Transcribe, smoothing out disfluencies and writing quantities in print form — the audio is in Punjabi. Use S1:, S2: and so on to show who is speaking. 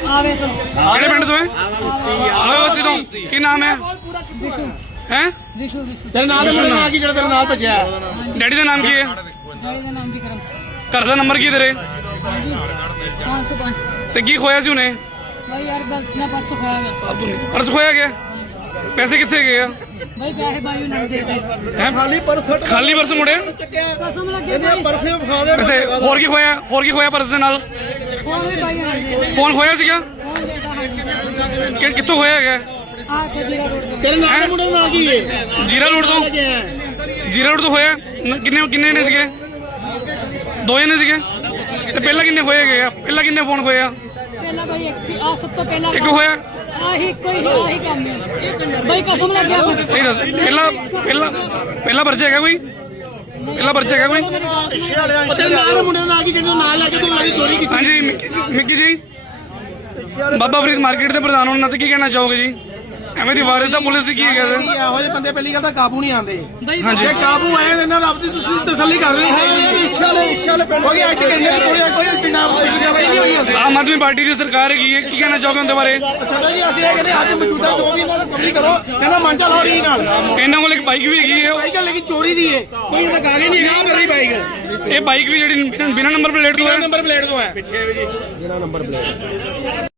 S1: ਆਵੇ ਤੋਂ
S2: ਕਿਹੜੇ ਪਿੰਡ ਤੋਂ ਹੈ? ਆਵੇ ਬਸਤੀ ਤੋਂ। ਕੀ ਨਾਮ ਹੈ? ਹੈ
S1: ਵਿਸ਼ੂ
S3: ਤੇਰੇ ਨਾਲ ਦਾ ਮੁੰਡਾ ਨਾਂ ਕੀ ਜਿਹੜਾ ਤੇਰੇ ਨਾਲ ਭੱਜਿਆ?
S2: ਡੈਡੀ ਦਾ ਨਾਮ ਕੀ ਹੈ?
S1: ਡੈਡੀ ਦਾ ਨਾਮ ਵੀ ਕਰਮ
S2: ਘਰ ਦਾ ਨੰਬਰ ਕੀ ਹੈ ਤੇਰੇ?
S1: ਹਾਂਜੀ 505
S2: ਤੇ ਕੀ ਖੋਇਆ ਸੀ ਉਹਨੇ?
S1: ਭਾਈ ਯਾਰ ਗਲਤੀ ਨਾਲ ਪਰਸ ਖੋਇਆ ਗਿਆ
S2: ਪਰਸ ਖੋਇਆ ਗਿਆ? ਪੈਸੇ ਕਿੱਥੇ ਗਏ ਆ?
S1: ਭਾਈ ਪੈਸੇ ਬਾਈ ਨੂੰ ਦੇ ਦੇ
S2: ਹੈ ਖਾਲੀ ਪਰਸ ਮੁੜਿਆ?
S1: ਕਸਮ ਲੱਗੇ
S3: ਪਰਸੇ ਵਿਖਾ ਦੇ।
S2: ਵੈਸੇ ਹੋਰ ਕੀ ਖੋਇਆ? ਹੋਰ ਕੀ ਖੋਇਆ ਪਰਸ ਦੇ ਨਾਲ?
S1: ਫੋਨ ਵੀ ਬਾਈ ਨੂੰ ਦੇ ਦੇ
S2: ਫੋਨ ਖੋਇਆ ਸੀਗਾ?
S1: ਫੋਨ ਦੇ ਦਾ
S2: ਕਿੱਥੋਂ ਖੋਇਆ ਹੈਗਾ?
S1: ਆ ਕੇ ਜੀਰਾ ਰੋਡ ਦੇ
S3: ਤੇਰੇ ਨਾਲ ਦੇ ਮੁੰਡੇ ਦਾ ਨਾਂ ਕੀ ਹੈ?
S2: ਜੀਰਾ ਰੋਡ ਤੋਂ। ਜੀਰਾ ਰੋਡ ਤੋਂ ਹੋਇਆ? ਕਿੰਨੇ ਨੇ ਸੀਗੇ? 2 ਜਣੇ ਸੀਗੇ। ਤੇ ਪਹਿਲਾਂ ਕਿੰਨੇ ਹੋਏ ਗਏ ਆ? ਪਹਿਲਾਂ ਕਿੰਨੇ ਫੋਨ ਹੋਏ ਆ?
S1: ਪਹਿਲਾਂ ਭਾਈ ਇੱਕ ਆ ਸਭ ਤੋਂ ਪਹਿਲਾਂ
S2: ਇੱਕ ਹੋਇਆ?
S1: ਆਹੀ ਕੋਈ ਕੰਮ ਹੈ ਭਾਈ ਕਸਮ ਲੱਗਿਆ
S2: ਸਹੀ ਦੱਸ। ਪਹਿਲਾ ਪਰਚਾ ਹੈਗਾ ਕੋਈ? ਪਹਿਲਾ ਪਰਚਾ ਹੈਗਾ ਕੋਈ?
S3: ਤੇਰੇ ਨਾਲ ਦੇ ਮੁੰਡੇ ਦਾ ਨਾਂ ਕੀ ਜਿਹੜਾ ਨਾਲ ਲੈ ਕੇ ਤੂੰ ਆਈ ਚੋਰੀ ਕੀਤੀ?
S2: ਹਾਂਜੀ ਮਿੱਕੀ ਜੀ, ਬਾਬਾ ਫਰੀਦ ਮਾਰਕੀਟ ਦੇ ਪ੍ਰਧਾਨ ਹੋਣ ਨਾਤੇ ਕੀ ਕਹਿਣਾ ਚਾਹੋਗੇ ਜੀ? ਐਵੇਂ ਦੀ ਵਾਰਦਾਤ ਪੁਲਿਸ ਦੀ ਕੀ ਹੈਗਾ?
S3: ਇਹੋ ਜਿਹੇ ਬੰਦੇ ਪਹਿਲੀ ਗੱਲ ਤਾਂ ਕਾਬੂ ਨਹੀਂ ਆਉਂਦੇ।
S2: ਹਾਂਜੀ
S3: ਜੇ ਕਾਬੂ ਆਏ ਤਾਂ ਇਹਨਾਂ ਦਾ ਆਪਣੀ ਤੁਸੀਂ ਤਸੱਲੀ ਕਰ ਰਹੇ ਹੋ। ਇੱਛਾ ਲੈ ਕੋਈ ਅੱਜ ਕਰੀਏ ਚੋਰੀ ਕੋਈ ਪਿੰਡਾਂ ਨਹੀਂ ਹੋਈ।
S2: ਆਮ ਆਦਮੀ ਪਾਰਟੀ ਦੀ ਸਰਕਾਰ ਹੈਗੀ ਹੈ, ਕੀ ਕਹਿਣਾ ਚਾਹੋਗੇ ਉਹਦੇ ਬਾਰੇ?
S3: ਸਾਡਾ ਜੀ ਅਸੀਂ ਇਹ ਕਹਿੰਦੇ ਅੱਜ ਮੌਜੂਦਾ ਜੋ ਵੀ ਇਹਨਾਂ ਦਾ ਕੰਪਨੀ ਕਰੋ ਕਹਿੰਦਾ ਮੰਚਾ ਲਾਓ ਜੀ ਨਾਲ।
S2: ਇਹਨਾਂ ਕੋਲ ਇੱਕ ਬਾਈਕ ਵੀ ਹੈਗੀ ਹੈ।
S3: ਬਾਈਕ ਲੇਕਿਨ ਚੋਰੀ ਦੀ ਹੈ, ਕੋਈ ਇਹਦਾ ਕਾਗਜ਼ ਨਹੀਂ ਹੈਗਾ। ਕਰ ਰਹੀ ਬਾਈਕ
S2: ਇਹ ਬਾਈਕ ਵੀ ਜਿਹੜੀ ਬਿਨਾਂ ਨੰਬਰ ਪਲੇਟ ਤੋਂ ਹੈ।
S3: ਨੰਬਰ ਪਲੇਟ ਤੋਂ ਹੈ। ਪਿੱਛੇ ਵੀ ਜੀ ਬਿਨਾ ਨੰਬਰ ਪਲੇਟ।